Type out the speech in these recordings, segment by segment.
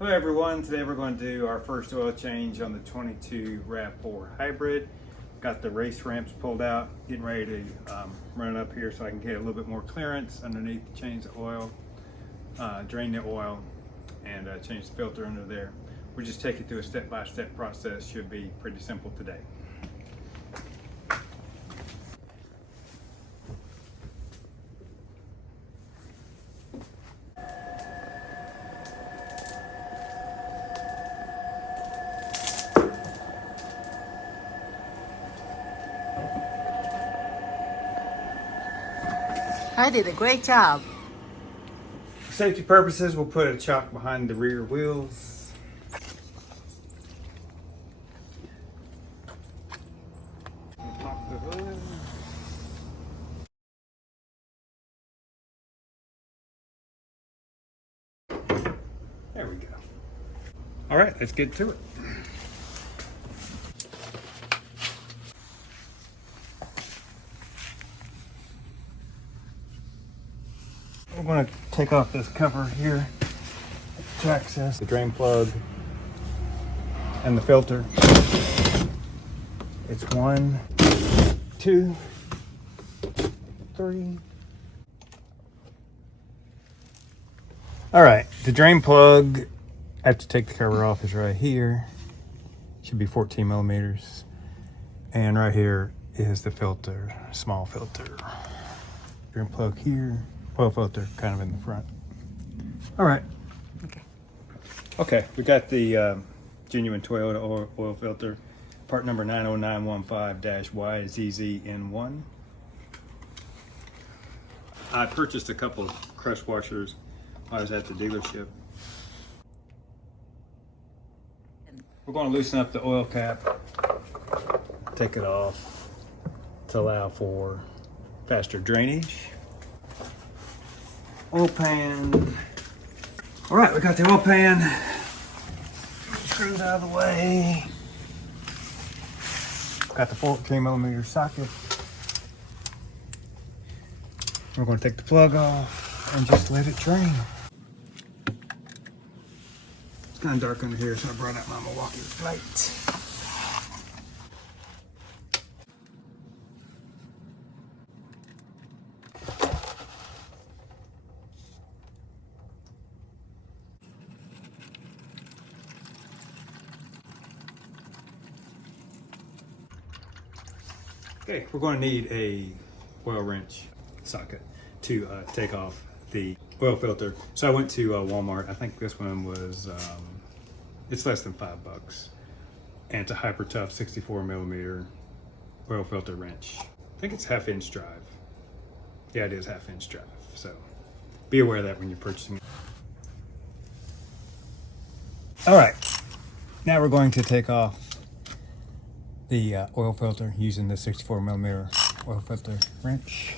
Hello everyone, today we're going to do our first oil change on the 22 RAV4 hybrid. Got the race ramps pulled out, getting ready to run it up here so I can get a little bit more clearance underneath to change the oil, drain the oil, and change the filter under there. We'll just take it through a step-by-step process. Should be pretty simple today. I did a great job. For safety purposes, we'll put a chock behind the rear wheels. Pop the hood. There we go. All right, let's get to it. We're going to take off this cover here to access the drain plug and the filter. It's 1, 2, 3. All right, the drain plug, I have to take the cover off, is right here. Should be 14 millimeters. And right here is the filter, small filter. Drain plug here. Oil filter kind of in the front. All right. Okay, we got the genuine Toyota oil filter, part number 90915-YZZN1. I purchased a couple of crush washers while I was at the dealership. We're going to loosen up the oil cap, take it off to allow for faster drainage. Oil pan. All right, we got the oil pan. Screws out of the way. Got the 14 millimeter socket. We're going to take the plug off and just let it drain. It's kind of dark under here, so I brought out my Milwaukee light. Okay, we're going to need a oil wrench socket to take off the oil filter. So I went to Walmart. I think this one was, it's less than $5. And it's a hyper tough 64 millimeter oil filter wrench. I think it's 1/2 inch drive. Yeah, it is 1/2 inch drive. So be aware of that when you're purchasing it. All right, now we're going to take off the oil filter using the 64 millimeter oil filter wrench.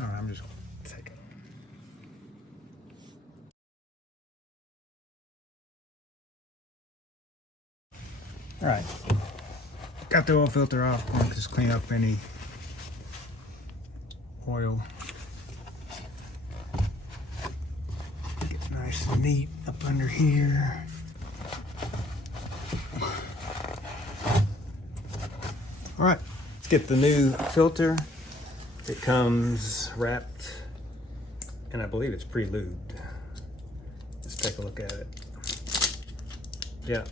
All right, I'm just going to take it. All right. Got the oil filter off. I'm gonna just clean up any oil. Get nice and neat up under here. All right, let's get the new filter. It comes wrapped, and I believe it's pre-lubed. Let's take a look at it. Yeah.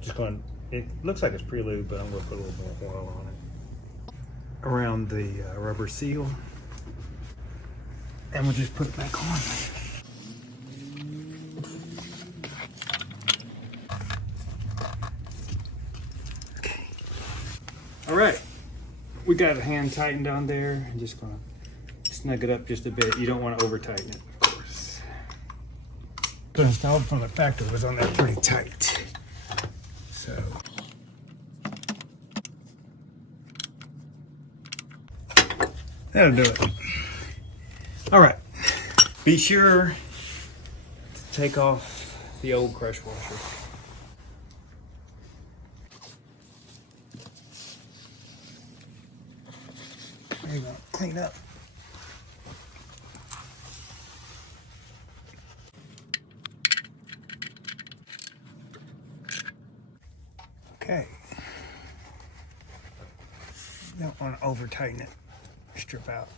Just going, it looks like it's pre-lubed, but I'm going to put a little more oil on it. Around the rubber seal. And we'll just put it back on. Okay. All right. We got it hand tightened on there. I'm just going to snug it up just a bit. You don't want to over tighten it, of course. The installed from the factory was on there pretty tight. So That'll do it. All right. Be sure to take off the old crush washer. There you go. Clean up. Okay. Don't want to over tighten it. Strip out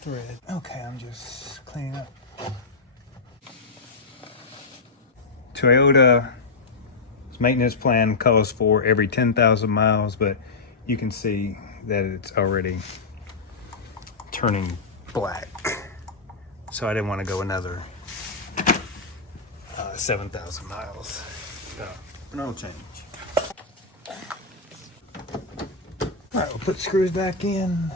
thread. Okay, I'm just cleaning up. Toyota's maintenance plan calls for every 10,000 miles, but you can see that it's already turning black. So I didn't want to go another 7,000 miles. So, an oil change. All right, we'll put screws back in.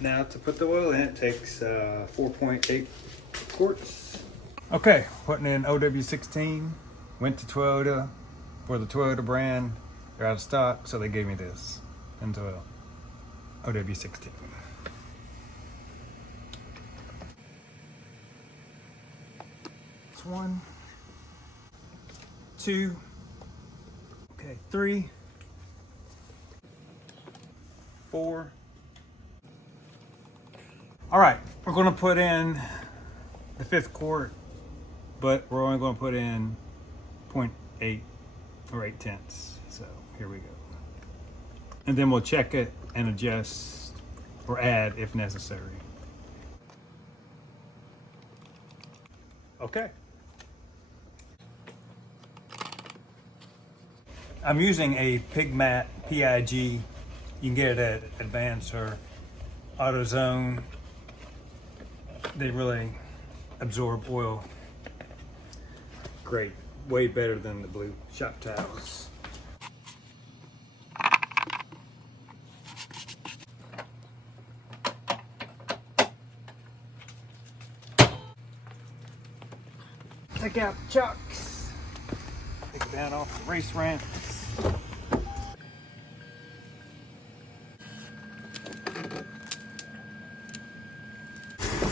Now to put the oil in, it takes 4.8 quarts. Okay, putting in OW16. Went to Toyota for the Toyota brand. They're out of stock, so they gave me this. Pennzoil OW16. It's 1, 2, okay, 3, 4. All right, we're gonna put in the 5th quart, but we're only gonna put in 0.8 or 8 tenths. So here we go. And then we'll check it and adjust or add if necessary. Okay. I'm using a Pig Mat PIG. You can get it at Advance or AutoZone. They really absorb oil great, way better than the blue shop towels. Take out the chocks. Take it down off the race ramps.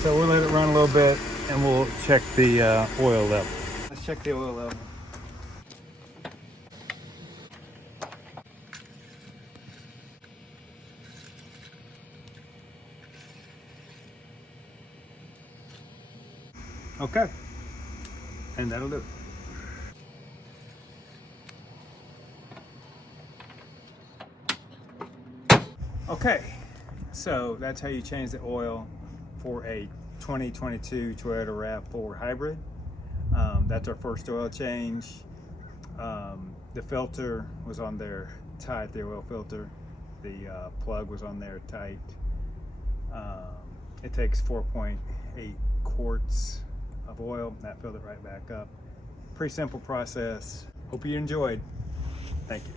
So we'll let it run a little bit and we'll check the oil level. Let's check the oil level. Okay, and that'll do it. Okay, so that's how you change the oil for a 2022 Toyota RAV4 hybrid. That's our first oil change. The filter was on there tight, the oil filter. The plug was on there tight. It takes 4.8 quarts of oil. That filled it right back up. Pretty simple process. Hope you enjoyed. Thank you.